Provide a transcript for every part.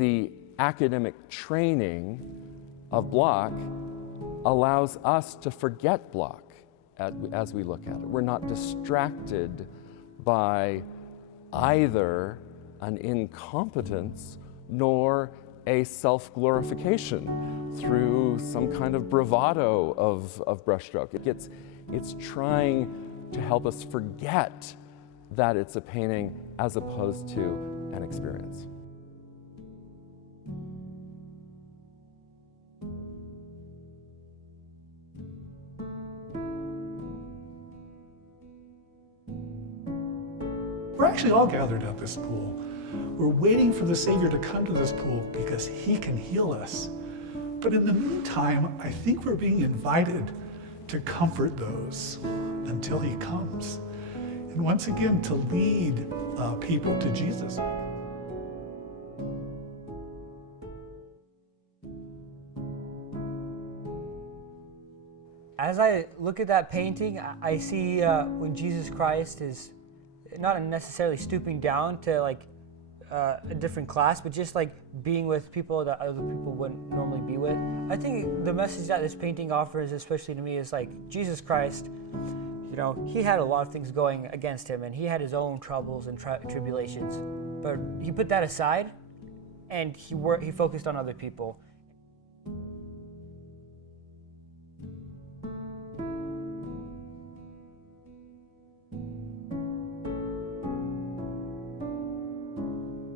the academic training of Bloch allows us to forget Bloch as we look at it. We're not distracted by either an incompetence nor a self-glorification through some kind of bravado of brushstroke. It's trying to help us forget that it's a painting as opposed to an experience. We're actually all gathered at this pool. We're waiting for the Savior to come to this pool because he can heal us. But in the meantime, I think we're being invited to comfort those until he comes. And once again, to lead people to Jesus. As I look at that painting, I see when Jesus Christ is not necessarily stooping down to like a different class, but just like being with people that other people wouldn't normally be with. I think the message that this painting offers, especially to me, is like Jesus Christ, you know, he had a lot of things going against him and he had his own troubles and tribulations, but he put that aside and he focused on other people.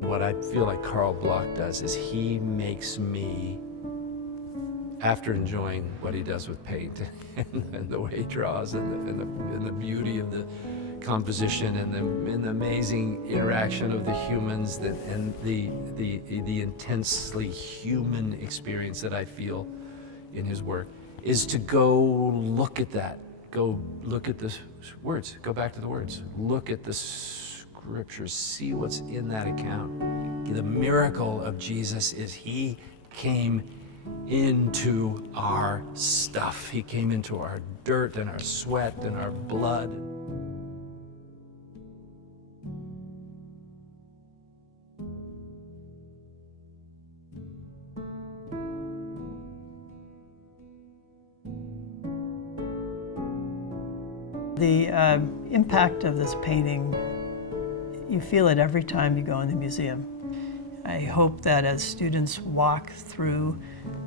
What I feel like Carl Bloch does is he makes me, after enjoying what he does with paint and the way he draws and the beauty of the composition and the amazing interaction of the humans and the intensely human experience that I feel in his work, is to go look at that. Go look at the words. Go back to the words. Look at the scriptures, see what's in that account. The miracle of Jesus is he came into our stuff. He came into our dirt and our sweat and our blood. The impact of this painting, you feel it every time you go in the museum. I hope that as students walk through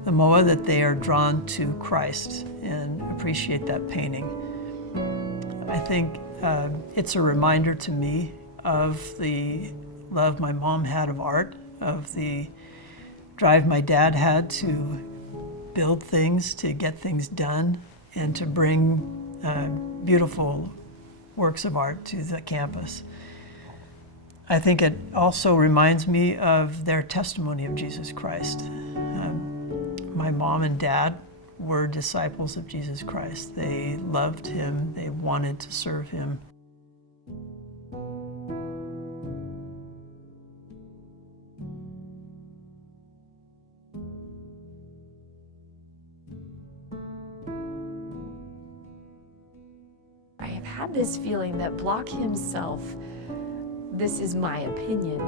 the MOA that they are drawn to Christ and appreciate that painting. I think it's a reminder to me of the love my mom had of art, of the drive my dad had to build things, to get things done, and to bring beautiful works of art to the campus. I think it also reminds me of their testimony of Jesus Christ. My mom and dad were disciples of Jesus Christ. They loved him, they wanted to serve him. I have had this feeling that Bloch himself, this is my opinion,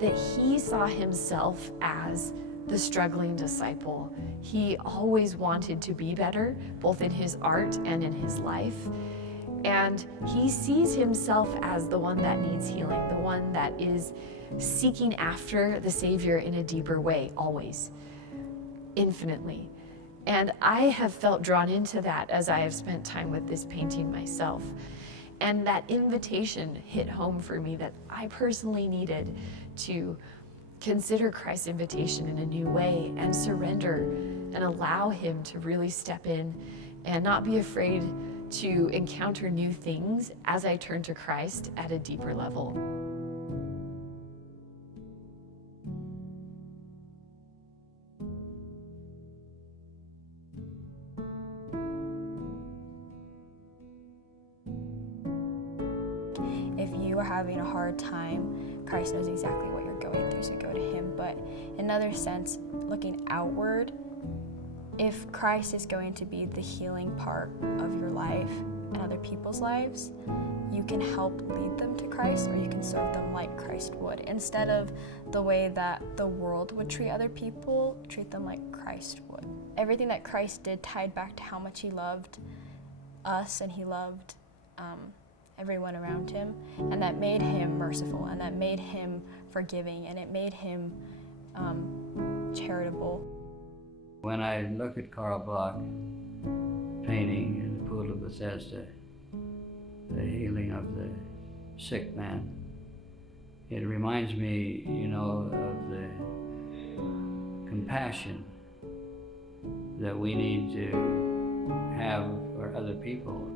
that he saw himself as the struggling disciple. He always wanted to be better, both in his art and in his life. And he sees himself as the one that needs healing, the one that is seeking after the Savior in a deeper way, always, infinitely. And I have felt drawn into that as I have spent time with this painting myself. And that invitation hit home for me that I personally needed to consider Christ's invitation in a new way and surrender and allow him to really step in and not be afraid to encounter new things as I turn to Christ at a deeper level. If you are having a hard time, Christ knows exactly what you're going through, so go to him. But in another sense, looking outward, if Christ is going to be the healing part of your life and other people's lives, you can help lead them to Christ, or you can serve them like Christ would. Instead of the way that the world would treat other people, treat them like Christ would. Everything that Christ did tied back to how much he loved us, and he loved everyone around him, and that made him merciful, and that made him forgiving, and it made him charitable. When I look at Carl Bloch painting in the Pool of Bethesda, the healing of the sick man, it reminds me, of the compassion that we need to have for other people.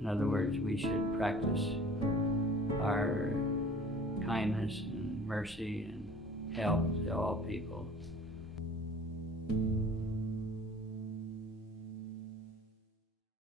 In other words, we should practice our kindness and mercy and help to all people.